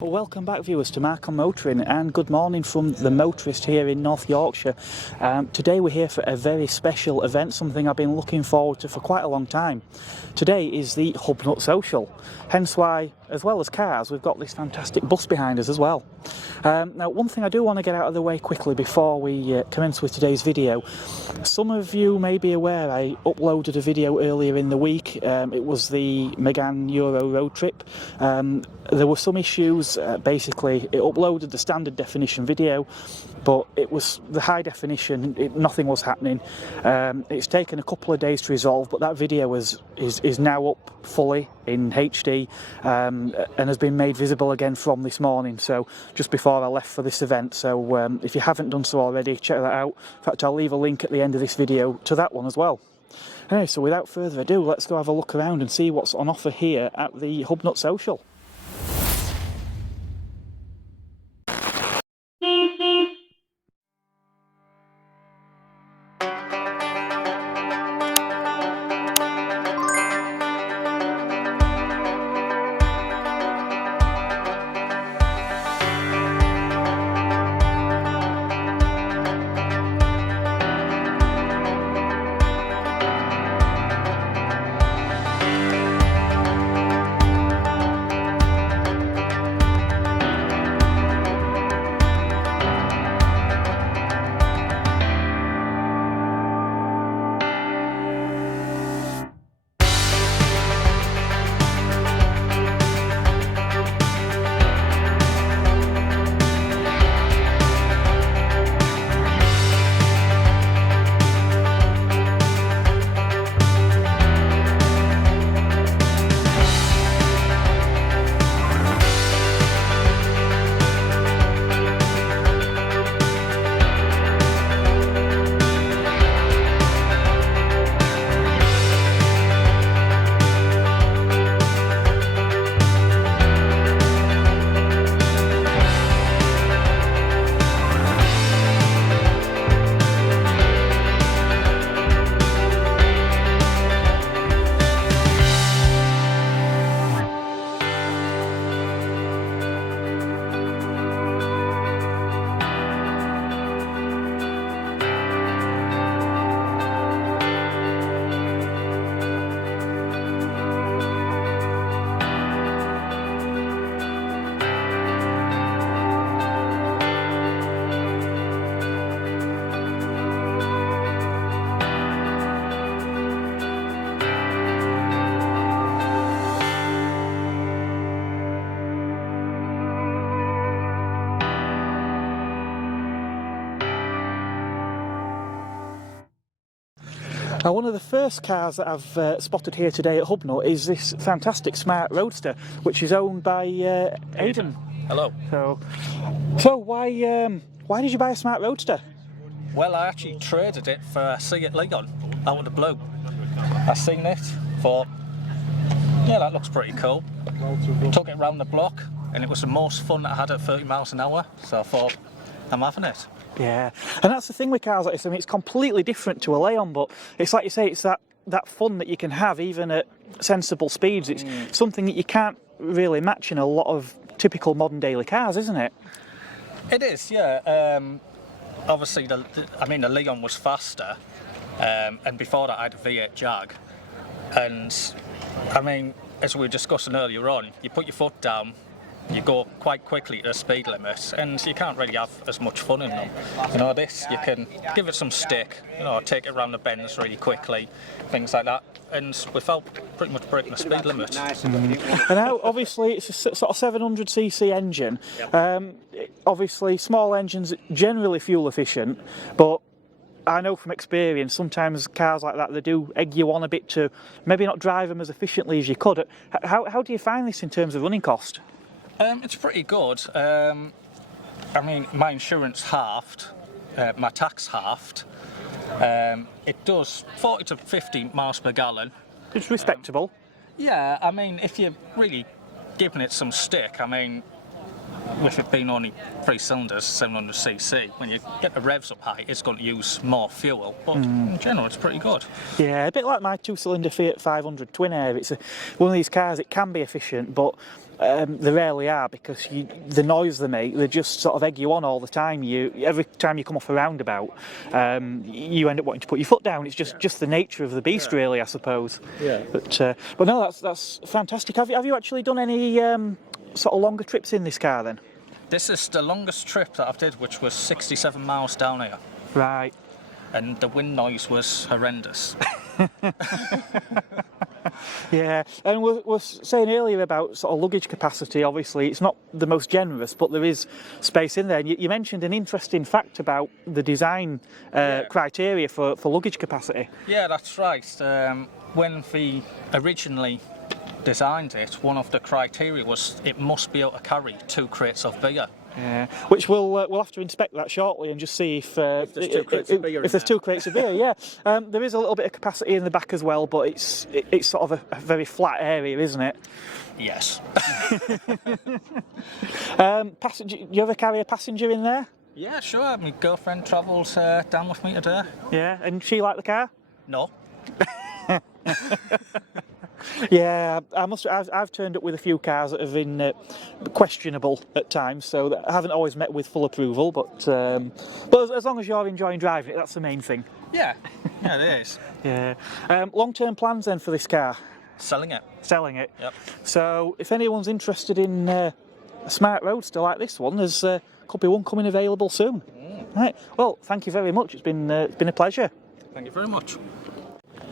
Well, welcome back viewers to Mark on Motoring, and good morning from the Motorist here in North Yorkshire. Today we're here for a very special event, something I've been looking forward to for quite a long time. Today is the HubNut Social, hence why, as well as cars, we've got this fantastic bus behind us as well. Now, one thing I do want to get out of the way quickly before we commence with today's video. Some of you may be aware I uploaded a video earlier in the week. It was the Megane Euro road trip. There were some issues. Basically, it uploaded the standard definition video, but it was the high definition, nothing was happening. It's taken a couple of days to resolve, but that video is now up fully in HD and has been made visible again from this morning, so just before I left for this event. So if you haven't done so already, check that out. In fact, I'll leave a link at the end of this video to that one as well. Anyway, so without further ado, let's go have a look around and see what's on offer here at the HubNut Social. Now, one of the first cars that I've spotted here today at HubNut is this fantastic Smart Roadster, which is owned by Aidan. Hello. So why did you buy a Smart Roadster? Well, I actually traded it for a Seat Leon out of the blue. I seen it, thought, yeah, that looks pretty cool. Took it around the block, and it was the most fun that I had at 30 miles an hour, so I thought, I'm having it. Yeah, and that's the thing with cars like this. I mean, it's completely different to a Leon, but it's like you say, it's that fun that you can have even at sensible speeds. It's something that you can't really match in a lot of typical modern daily cars, isn't it? It is, yeah. Obviously, the Leon was faster, and before that I had a V8 Jag. And, I mean, as we were discussing earlier on, you put your foot down, you go quite quickly to the speed limit, and you can't really have as much fun in them. You know, this, you can give it some stick, you know, take it around the bends really quickly, things like that, and without pretty much breaking the speed limit. And now, obviously, it's a sort of 700cc engine. Obviously, small engines generally fuel efficient, but I know from experience, sometimes cars like that, they do egg you on a bit to maybe not drive them as efficiently as you could. How do you find this in terms of running cost? It's pretty good. I mean, my insurance halved, my tax halved. It does 40 to 50 miles per gallon. It's respectable. Yeah, I mean, if you're really giving it some stick, I mean, with it being only 3 cylinders, 700cc, when you get the revs up high, it's going to use more fuel. But in general, it's pretty good. Yeah, a bit like my 2-cylinder Fiat 500 twin air. It's one of these cars. It can be efficient, but they rarely are, because the noise they make, they just sort of egg you on all the time. Every time you come off a roundabout, you end up wanting to put your foot down. It's just the nature of the beast, really, I suppose. Yeah. But no, that's fantastic. Have you actually done any sort of longer trips in this car then? This is the longest trip that I've did, which was 67 miles down here. Right. And the wind noise was horrendous. Yeah, and we were saying earlier about sort of luggage capacity. Obviously, it's not the most generous, but there is space in there. And you mentioned an interesting fact about the design criteria for luggage capacity. Yeah, that's right. When we originally designed it, one of the criteria was it must be able to carry 2 crates of beer. Yeah, which we'll have to inspect that shortly and just see if there's 2 crates of beer. If there's 2 crates of beer, yeah. There is a little bit of capacity in the back as well, but it's sort of a very flat area, isn't it? Yes. Passenger, you ever carry a passenger in there? Yeah, sure. My girlfriend travels down with me today. Yeah, and she like the car? No. Yeah, I've turned up with a few cars that have been questionable at times, so I haven't always met with full approval. But as long as you're enjoying driving it, that's the main thing. Yeah, yeah, it is. Yeah. Long-term plans then for this car? Selling it. Selling it. Yep. So if anyone's interested in a Smart Roadster like this one, there's could be one coming available soon. Right. Well, thank you very much. It's been a pleasure. Thank you very much.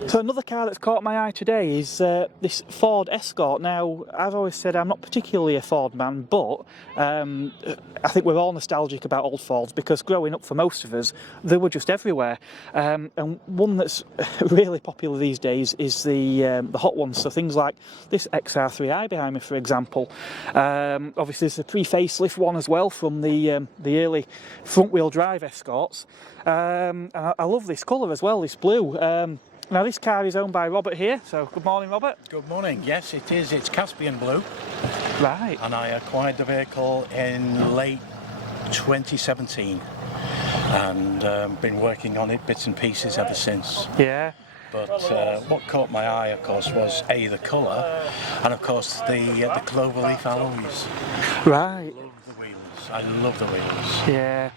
So another car that's caught my eye today is this Ford Escort. Now, I've always said I'm not particularly a Ford man, but I think we're all nostalgic about old Fords, because growing up for most of us, they were just everywhere. And one that's really popular these days is the hot ones. So things like this XR3i behind me, for example. Obviously, there's a pre-facelift one as well from the early front-wheel drive Escorts. And I love this colour as well, this blue. Now this car is owned by Robert here, so good morning, Robert. Good morning. Yes, it is. It's Caspian Blue. Right. And I acquired the vehicle in late 2017 and been working on it bits and pieces ever since. Yeah. But what caught my eye, of course, was the colour and, of course, the cloverleaf alloys. Right. I love the wheels. I love the wheels. Yeah.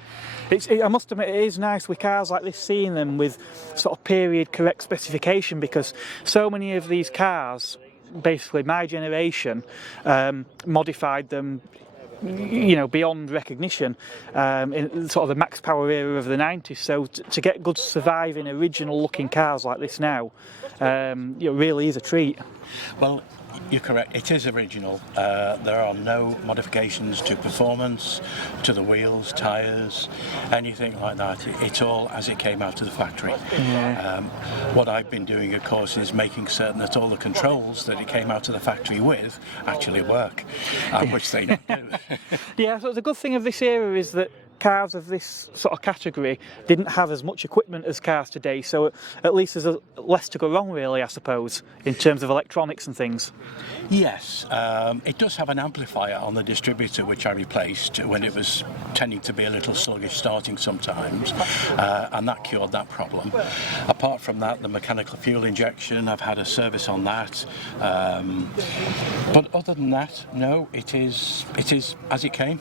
I must admit, it is nice with cars like this, seeing them with sort of period correct specification, because so many of these cars, basically my generation, modified them, you know, beyond recognition in sort of the max power era of the 90s. So to get good surviving original looking cars like this now, it really is a treat. Well, you're correct, it is original. There are no modifications to performance, to the wheels, tyres, anything like that. It's all as it came out of the factory. Yeah. What I've been doing, of course, is making certain that all the controls that it came out of the factory with actually work, which they don't do. Yeah, so the good thing of this era is that cars of this sort of category didn't have as much equipment as cars today, so at least there's less to go wrong, really, I suppose, in terms of electronics and things. Yes, it does have an amplifier on the distributor, which I replaced when it was tending to be a little sluggish starting sometimes, and that cured that problem. Apart from that, the mechanical fuel injection, I've had a service on that, but other than that, no, it is as it came.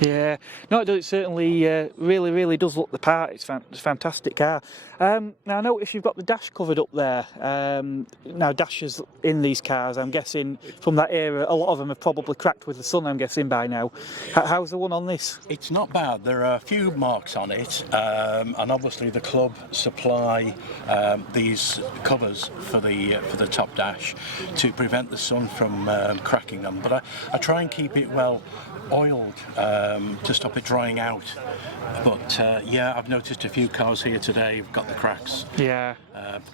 Yeah, no, it certainly really does look the part. It's a fantastic car. Now I notice you've got the dash covered up there. Now dashes in these cars, I'm guessing from that era, a lot of them have probably cracked with the sun, I'm guessing, by now. How's the one on this? It's not bad. There are a few marks on it, and obviously the club supply these covers for the top dash to prevent the sun from cracking them. But I try and keep it well oiled to stop it drying out. But yeah, I've noticed a few cars here today have got the cracks. Yeah.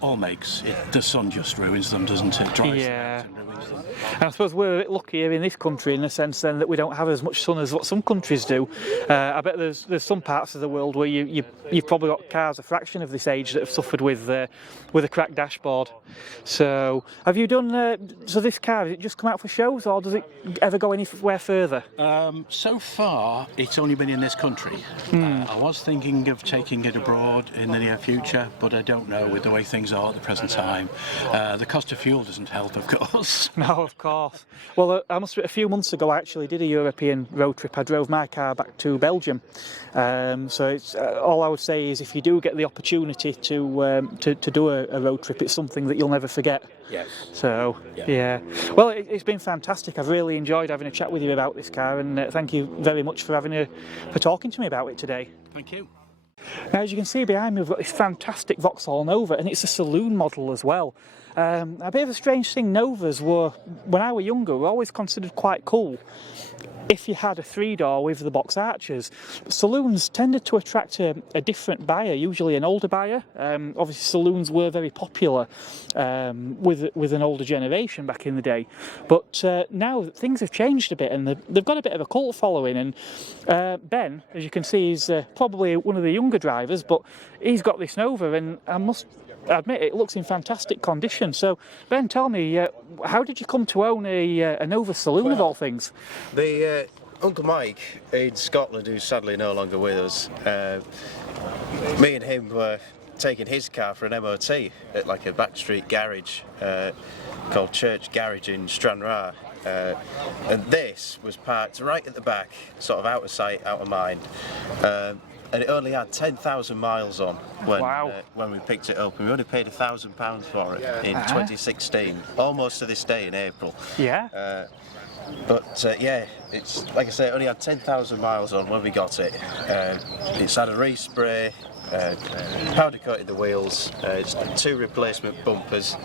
All makes. The sun just ruins them, doesn't it? Dries them out and ruins them. And I suppose we're a bit lucky here in this country in the sense then that we don't have as much sun as what some countries do. I bet there's some parts of the world where you've probably got cars a fraction of this age that have suffered with a cracked dashboard. So have you done, so this car, has it just come out for shows or does it ever go anywhere further? So far, it's only been in this country. I was thinking of taking it abroad in the near future, but I don't know with the way things are at the present time. The cost of fuel doesn't help, of course. No, of course. Well, I must admit, a few months ago I actually did a European road trip. I drove my car back to Belgium. So it's, all I would say is if you do get the opportunity to do a road trip, it's something that you'll never forget. Yes. So, yeah. Well, it's been fantastic. I've really enjoyed having a chat with you about this car, and thank you very much for talking to me about it today. Thank you. Now, as you can see behind me, we've got this fantastic Vauxhall Nova, and it's a saloon model as well. A bit of a strange thing, Novas were, when I was younger, were always considered quite cool if you had a 3-door with the box arches. Saloons tended to attract a different buyer, usually an older buyer. Obviously saloons were very popular with an older generation back in the day, but now things have changed a bit and they've got a bit of a cult following, and Ben, as you can see, is probably one of the younger drivers, but he's got this Nova, and I must admit it looks in fantastic condition. So Ben, tell me, how did you come to own a Nova Saloon of all things? The Uncle Mike in Scotland, who's sadly no longer with us, me and him were taking his car for an MOT at like a backstreet garage called Church Garage in Stranraer, and this was parked right at the back, sort of out of sight, out of mind. And it only had 10,000 miles on when we picked it up. We only paid £1,000 for it in 2016, almost to this day in April. Yeah. But yeah, it's like I say, it only had 10,000 miles on when we got it. It's had a respray, powder coated the wheels, it's 2 replacement bumpers,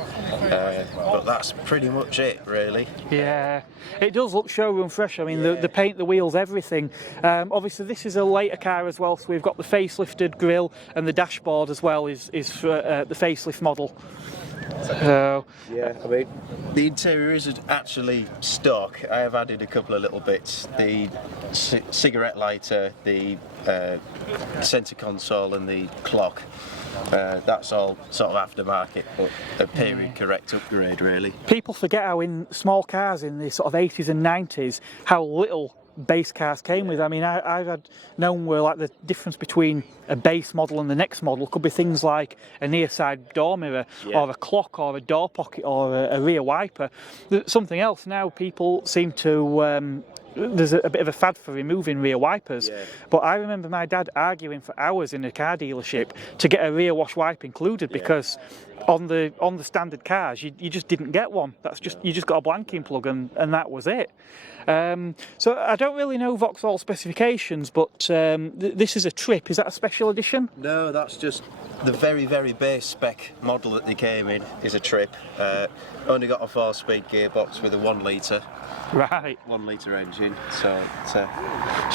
but that's pretty much it really. Yeah, it does look showroom fresh. I mean, the paint, the wheels, everything. Obviously this is a later car as well, so we've got the facelifted grille, and the dashboard as well is for the facelift model. So yeah, I mean, the interior isn't actually stock. I have added a couple of little bits. The cigarette lighter, the centre console and the clock. That's all sort of aftermarket, but a period correct upgrade really. People forget how in small cars in the sort of 80s and 90s, how little base cars came with. I mean, I've had known where like the difference between a base model and the next model could be things like a near side door mirror, or a clock, or a door pocket, or a rear wiper. Something else now, people seem to there's a bit of a fad for removing rear wipers, but I remember my dad arguing for hours in a car dealership to get a rear wash wipe included, because on the standard cars you just didn't get one. That's just you just got a blanking plug, and that was it. So I don't really know Vauxhall specifications, but this is a Trip. Is that a special edition? No, that's just the very base spec model that they came in is a Trip. Only got a 4-speed gearbox with a 1 litre. Right. 1 litre engine. So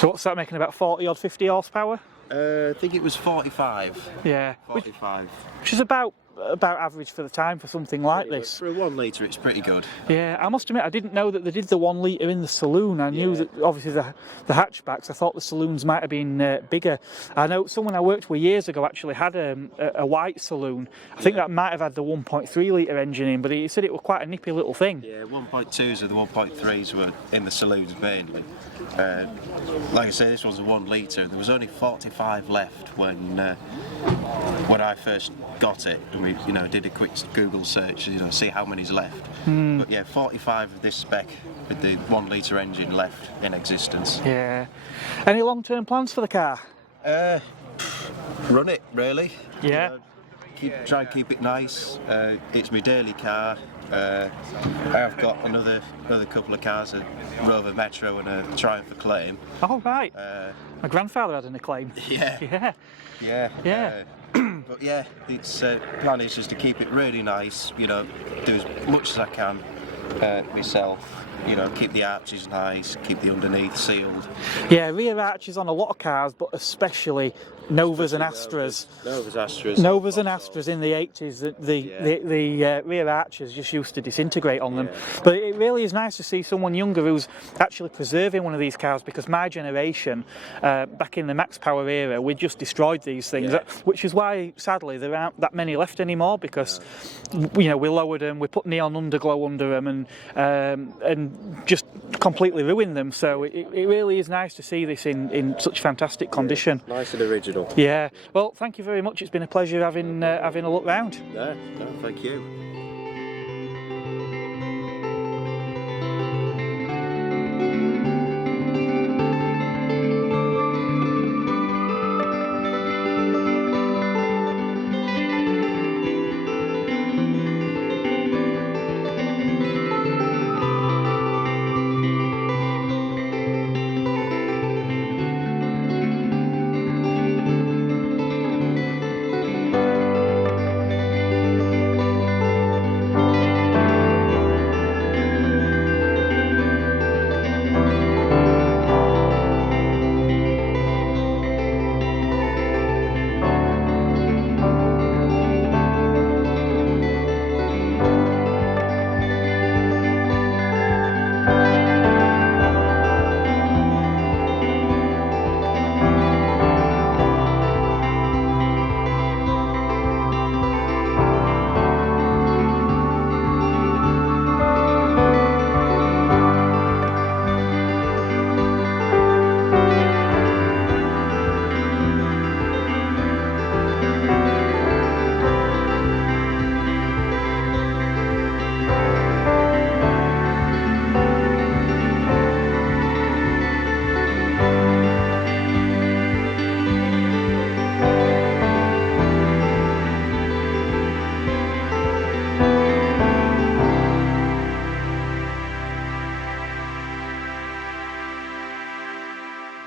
what's that making, about 40 odd 50 horsepower? I think it was 45. Yeah. 45. Which is about average for the time for something like this. For a 1 litre, it's pretty good. Yeah, I must admit I didn't know that they did the 1 litre in the saloon. I knew that obviously the hatchbacks, I thought the saloons might have been bigger. I know someone I worked with years ago actually had a white saloon. I think that might have had the 1.3 litre engine in, but he said it was quite a nippy little thing. Yeah, 1.2s and the 1.3s were in the saloons mainly. Like I say, this was a 1 litre. There was only 45 left when I first got it, and we did a quick Google search, see how many's left. But yeah, 45 of this spec with the 1 litre engine left in existence. Yeah. Any long-term plans for the car? Run it really. Yeah. Try and keep it nice. It's my daily car. I have got another couple of cars, a Rover Metro and a Triumph Acclaim. Oh right. My grandfather had an Acclaim. Yeah. Yeah. But yeah, it's plan is just to keep it really nice. Do as much as I can myself. you know, keep the arches nice, keep the underneath sealed. Yeah, rear arches on a lot of cars, but especially Novas and Astras. Novas and Astras in the 80s, the rear arches just used to disintegrate on them. But it really is nice to see someone younger who's actually preserving one of these cars, because my generation, back in the max power era, we just destroyed these things, which is why sadly there aren't that many left anymore, because you know, we lowered them, we put neon underglow under them, and just completely ruined them. So it really is nice to see this in such fantastic condition. Nice and original. Yeah. Well, thank you very much. It's been a pleasure having a look round. No, thank you.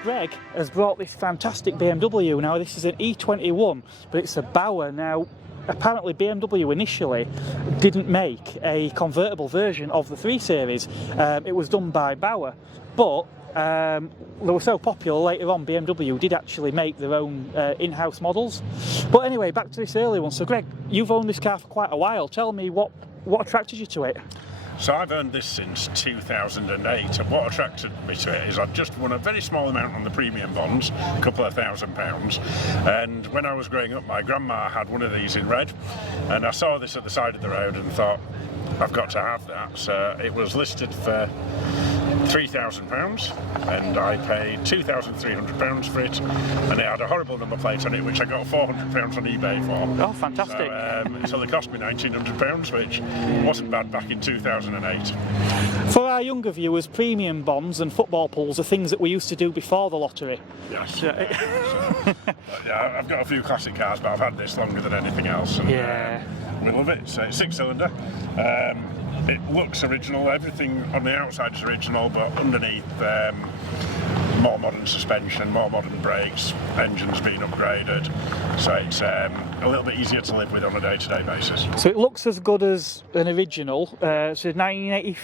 Greg has brought this fantastic BMW. Now this is an E21, but it's a Baur. Now apparently BMW initially didn't make a convertible version of the 3 Series. It was done by Baur, but they were so popular later on, BMW did actually make their own in-house models. But anyway, back to this early one. So Greg, you've owned this car for quite a while. Tell me what attracted you to it? So I've owned this since 2008, and what attracted me to it is I've just won a very small amount on the premium bonds, a couple of £1,000, and when I was growing up my grandma had one of these in red, and I saw this at the side of the road and thought, I've got to have that. So it was listed for £3,000 and I paid £2,300 for it, and it had a horrible number plate on it which I got £400 on eBay for. Oh, fantastic. So they cost me £1,900, which wasn't bad back in 2008. For our younger viewers, premium bonds and football pools are things that we used to do before the lottery. Yes. Yeah, I've got a few classic cars, but I've had this longer than anything else. And, we love it. So it's 6-cylinder. It looks original. Everything on the outside is original, but underneath, more modern suspension, more modern brakes, engine's been upgraded. So it's a little bit easier to live with on a day-to-day basis. So it looks as good as an original. So 1980.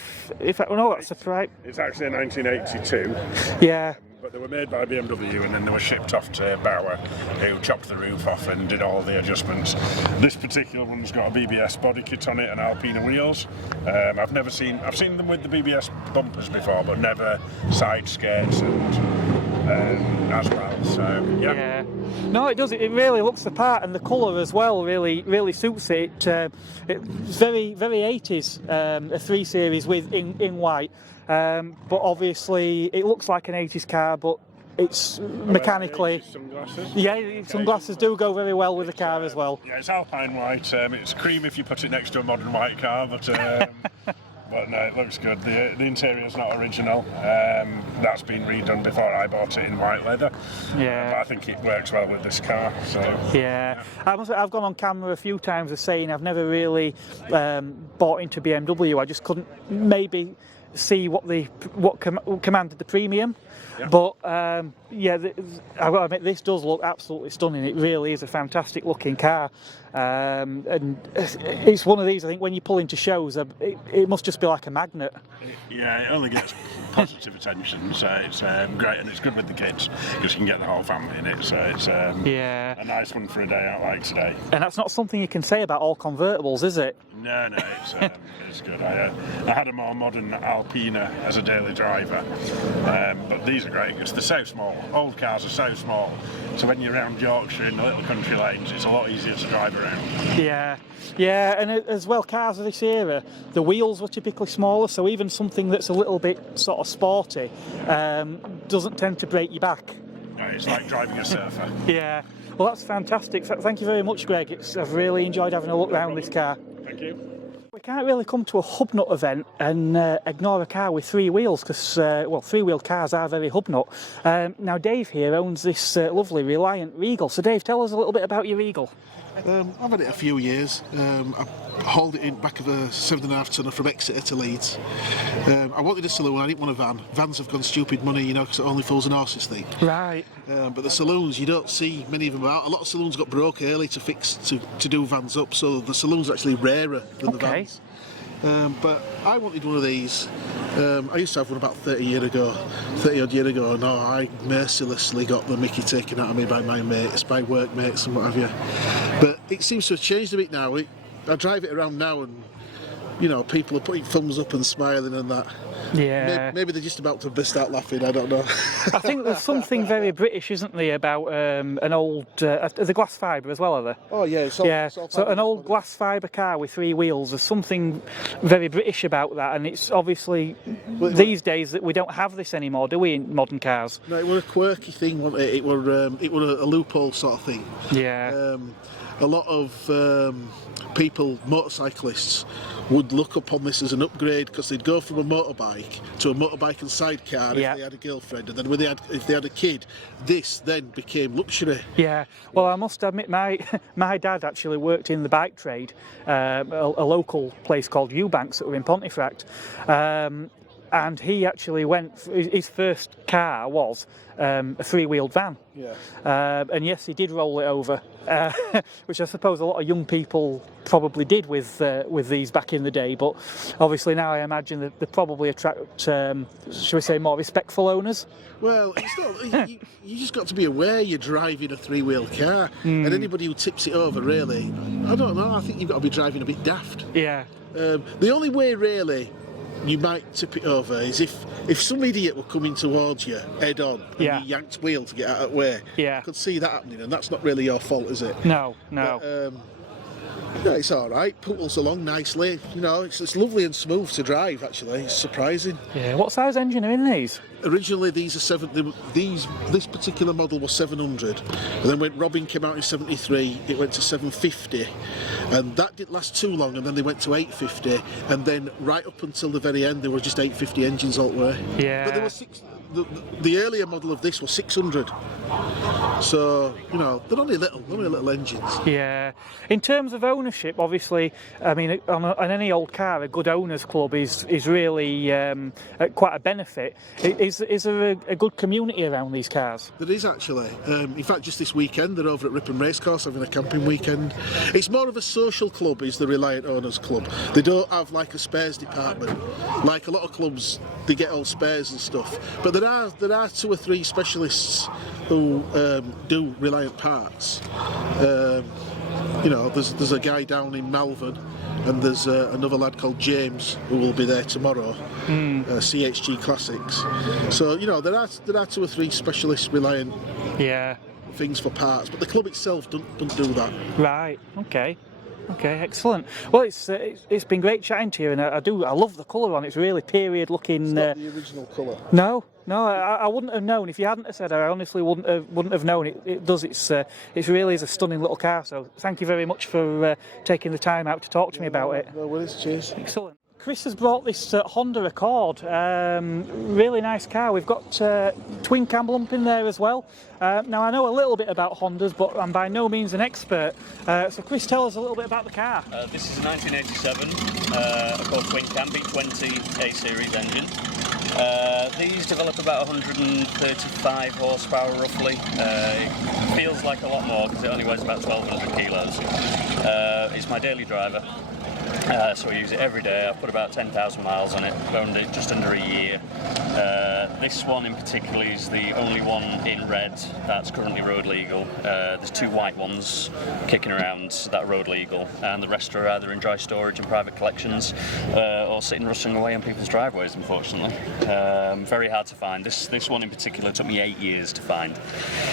No, that's a right. It's actually a 1982. Yeah. But they were made by BMW and then they were shipped off to Baur, who chopped the roof off and did all the adjustments. This particular one's got a BBS body kit on it and Alpina wheels. I've seen them with the BBS bumpers before, but never side skirts and as well. So yeah. No, it does. It really looks the part, and the colour as well really suits it. It's very 80s. A 3 Series with in white. But obviously it looks like an 80s car, but it's mechanically... Sunglasses. Yeah, sunglasses do go very well with the car as well. Yeah, it's Alpine white. It's cream if you put it next to a modern white car, but but no, it looks good. The interior's not original. That's been redone before I bought it in white leather. Yeah. But I think it works well with this car. So yeah. I've gone on camera a few times as saying I've never really bought into BMW. I just couldn't maybe see what commanded the premium. Yeah. But yeah, I've got to admit, this does look absolutely stunning. It really is a fantastic looking car, and it's one of these. I think when you pull into shows, it must just be like a magnet. Yeah, it only gets positive attention, so it's great, and it's good with the kids because you can get the whole family in it. So it's Yeah, a nice one for a day out like today. and that's not something you can say about all convertibles, is it? No, it's good. I had a more modern Alpina as a daily driver, but these are great because they're so small. Old cars are so small, so when you're around Yorkshire in the little country lanes, it's a lot easier to drive around. Yeah, and as well, cars of this era, the wheels were typically smaller, so even something that's a little bit sort of sporty doesn't tend to break your back. Right, it's like driving a surfer. Yeah, well, that's fantastic. Thank you very much, Greg. I've really enjoyed having a look around this car. Thank you. We can't really come to a HubNut event and ignore a car with three wheels because, well, three-wheeled cars are very HubNut. Now, Dave here owns this lovely Reliant Regal. So, Dave, tell us a little bit about your Regal. I've had it a few years. I hauled it in back of a 7.5 tonner from Exeter to Leeds. I wanted a saloon, I didn't want a van. Vans have gone stupid money, you know, because it only fools and horses thing. Right. But the saloons, you don't see many of them out. A lot of saloons got broke early to do vans up, so the saloon's actually rarer than the vans. But I wanted one of these. I used to have one about 30 odd year ago, and I mercilessly got the mickey taken out of me by my mates, by workmates and what have you. But it seems to have changed a bit now. I drive it around now and, you know, people are putting thumbs up and smiling and that. Yeah. Maybe they're just about to burst out laughing, I don't know. I think there's something very British, isn't there, about an old, the glass fibre as well, are there? Oh yeah, it's all, Yeah, it's all so an fabulous. old glass fibre car with three wheels, there's something very British about that, and it's obviously these days that we don't have this anymore, do we, in modern cars? No, it was a quirky thing, wasn't it? It was a loophole sort of thing. Yeah. A lot of people, motorcyclists, would look upon this as an upgrade because they'd go from a motorbike to a motorbike and sidecar Yeah. if they had a girlfriend, and then if they had a kid, this then became luxury. Yeah, well, I must admit, my dad actually worked in the bike trade, a local place called Eubanks that were in Pontefract, and he actually his first car was a three-wheeled van. Yeah. And yes, he did roll it over, which I suppose a lot of young people probably did with these back in the day. But obviously now I imagine that they probably attract, should we say, more respectful owners. Well, it's not, you just got to be aware you're driving a three-wheeled car, and anybody who tips it over, really, I don't know. I think you've got to be driving a bit daft. Yeah. The only way, really, you might tip it over is if some idiot were coming towards you head on and Yeah. you yanked wheel to get out of the way. Yeah. I could see that happening, and that's not really your fault, is it? No. But, yeah, it's all right. Puddles along nicely. You know, it's lovely and smooth to drive. Actually, it's surprising. Yeah. What size engine are in these? Originally, this particular model was 700, and then when Robin came out in 73, it went to 750, and that didn't last too long. And then they went to 850, and then right up until the very end, there were just 850 engines all the way. Yeah. But there were the earlier model of this was 600. So, you know, they're only little engines. Yeah. In terms of ownership, obviously, I mean, on any old car, a good owners club is really quite a benefit. Is there a good community around these cars? There is actually. In fact, just this weekend, they're over at Ripon Racecourse having a camping weekend. It's more of a social club, is the Reliant Owners Club. They don't have like a spares department. Like a lot of clubs, they get all spares and stuff. But there are 2 or 3 specialists who do Reliant parts. You know, there's a guy down in Malvern, and there's another lad called James who will be there tomorrow. CHG Classics. So, you know, there are 2 or 3 specialist Reliant things for parts, but the club itself don't do that. Right. Okay, excellent. Well, it's been great chatting to you, and I love the colour on it. It's really period looking. It's not the original colour. No, I wouldn't have known if you hadn't have said. I honestly wouldn't have known. It does. It really is a stunning little car. So thank you very much for taking the time out to talk to me about it. No worries. Cheers. Excellent. Chris has brought this Honda Accord, really nice car. We've got twin cam lump in there as well. Now I know a little bit about Hondas, but I'm by no means an expert. So Chris, tell us a little bit about the car. This is a 1987 Accord twin cam B20 A-series engine. These develop about 135 horsepower roughly. It feels like a lot more because it only weighs about 1,200 kilos. It's my daily driver. So I use it every day. I've put about 10,000 miles on it, owned it just under a year. This one in particular is the only one in red that's currently road legal. There's two white ones kicking around that are road legal, and the rest are either in dry storage and private collections or sitting rusting away on people's driveways, unfortunately. Very hard to find. This one in particular took me 8 years to find.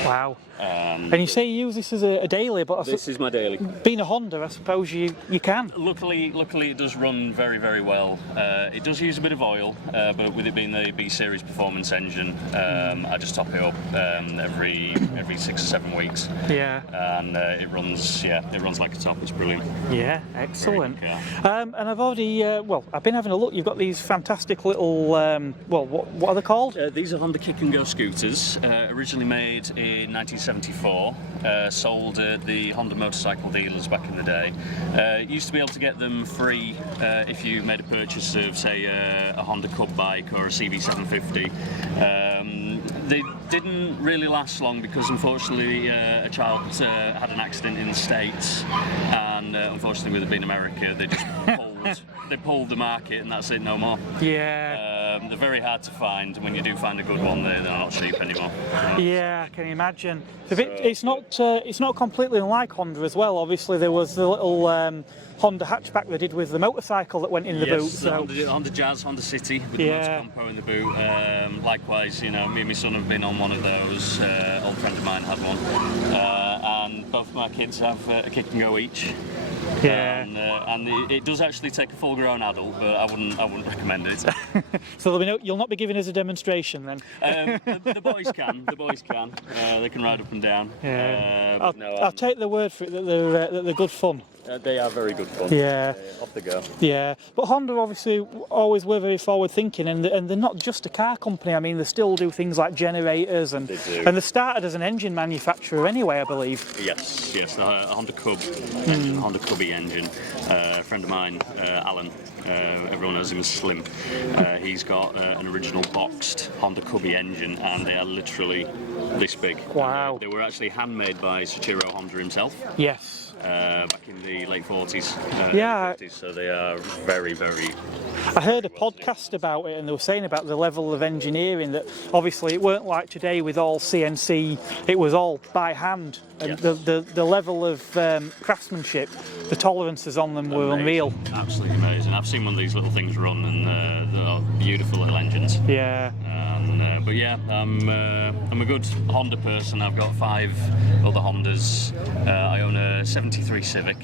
Wow. And you say you use this as a daily, but this is my daily. Being a Honda, I suppose you can. Luckily it does run very, very well. It does use a bit of oil, but with it being the B-series performance engine, I just top it up every 6 or 7 weeks. Yeah. And it runs like a top. It's brilliant. Yeah, excellent. And I've already, I've been having a look. You've got these fantastic little, what are they called? These are Honda Kick and Go scooters, originally made in 1974, sold at the Honda motorcycle dealers back in the day. Used to be able to get them free if you made a purchase of, say, a Honda Cub bike or a CB750. They didn't really last long because unfortunately a child had an accident in the States, and unfortunately with it being America, they just pulled the market, and that's it, no more. Yeah. They're very hard to find. When you do find a good one, they're not cheap anymore. Yeah, I can imagine. It's not completely unlike Honda as well. Obviously, there was the little Honda hatchback they did with the motorcycle that went in the boot. So Honda Jazz, Honda City with the motor compo in the boot. Likewise, me and my son have been on one of those. Old friend of mine had one, and both my kids have a Kick and Go each. Yeah. And it does actually take a full-grown adult, but I wouldn't recommend it. So you'll not be giving us a demonstration then? The boys can. The boys can. They can ride up and down. Yeah. I'll take the word for it that they're good fun. They are very good fun. Yeah. Off they go. Yeah. But Honda obviously always were very forward thinking, and they're not just a car company. I mean, they still do things like generators, and they started as an engine manufacturer anyway, I believe. Yes. The Honda Cub, Honda Cubby engine. A friend of mine, Alan, everyone knows him as Slim. He's got an original boxed Honda Cubby engine, and they are literally this big. Wow. They were actually handmade by Soichiro Honda himself. Yes. Back in the late 40s, 50s, so they are very, very... I heard a podcast about it, and they were saying about the level of engineering, that obviously it weren't like today with all CNC, it was all by hand, and the level of craftsmanship, the tolerances on them were unreal. Absolutely amazing. I've seen one of these little things run, and they're beautiful little engines. Yeah. But yeah, I'm a good Honda person. I've got 5 other Hondas. I own a 73 Civic.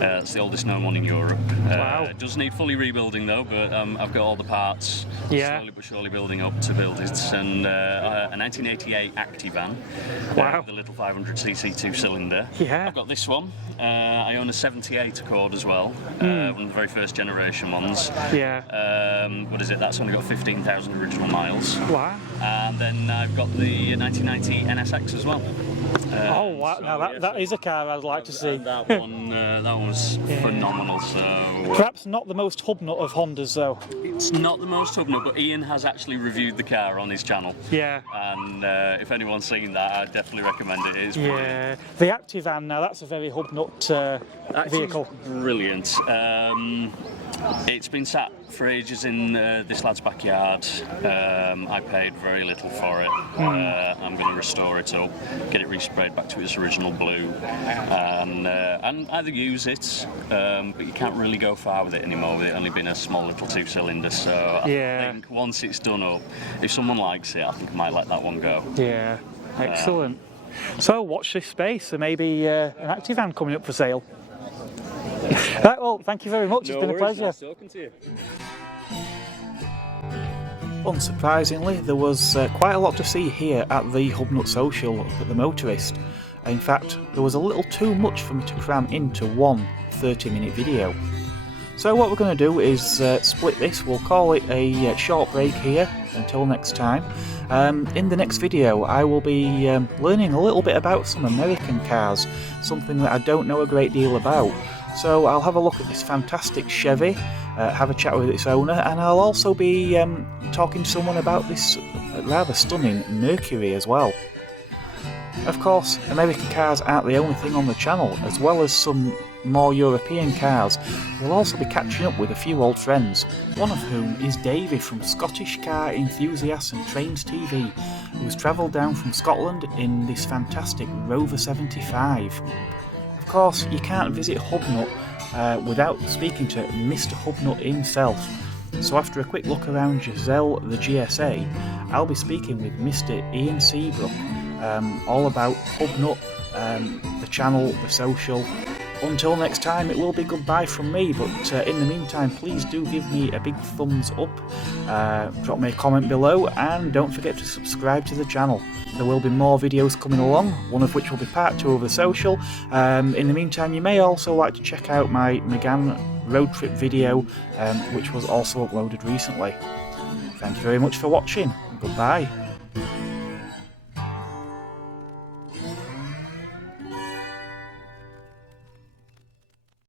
It's the oldest known one in Europe. Wow. It does need fully rebuilding though, but I've got all the parts slowly but surely building up to build it. And a 1988 Activan, wow. With a little 500cc 2-cylinder. Yeah. I've got this one. I own a 78 Accord as well, one of the very first generation ones. Yeah. What is it? That's only got 15,000 original miles. Wow. And then I've got the 1990 NSX as well. Oh wow! So, now that is a car I'd like to see. That one was phenomenal. So perhaps not the most HubNut of Hondas though. It's not the most HubNut, but Ian has actually reviewed the car on his channel. Yeah. And if anyone's seen that, I'd definitely recommend it. It's brilliant. Yeah. The Activan now, that's a very HubNut vehicle. Brilliant. It's been sat for ages in this lad's backyard. I paid very little for it. I'm going to restore it up, get it resprayed back to its original blue, and either use it, but you can't really go far with it anymore, with it only being a small little 2-cylinder. So I think once it's done up, if someone likes it, I think I might let that one go. Yeah, excellent. So watch this space. There may be an Activan coming up for sale. Right, well, thank you very much. It's been a pleasure. Nice talking to you. Unsurprisingly, there was quite a lot to see here at the HubNut Social up at the Motorist. In fact, there was a little too much for me to cram into one 30-minute video. So what we're going to do is split this. We'll call it a short break here until next time. In the next video I will be learning a little bit about some American cars, something that I don't know a great deal about. So I'll have a look at this fantastic Chevy, have a chat with its owner, and I'll also be talking to someone about this rather stunning Mercury as well. Of course, American cars aren't the only thing on the channel. As well as some more European cars, we'll also be catching up with a few old friends, one of whom is Davey from Scottish Car Enthusiasts and Trains TV, who's travelled down from Scotland in this fantastic Rover 75. Of course, you can't visit HubNut without speaking to Mr. HubNut himself. So after a quick look around Giselle the GSA, I'll be speaking with Mr. Ian Seabrook, all about HubNut, the channel, the social. Until next time, it will be goodbye from me, but in the meantime, please do give me a big thumbs up, drop me a comment below, and don't forget to subscribe to the channel. There will be more videos coming along, one of which will be part 2 of the social. In the meantime, you may also like to check out my Megane road trip video, which was also uploaded recently. Thank you very much for watching. Goodbye.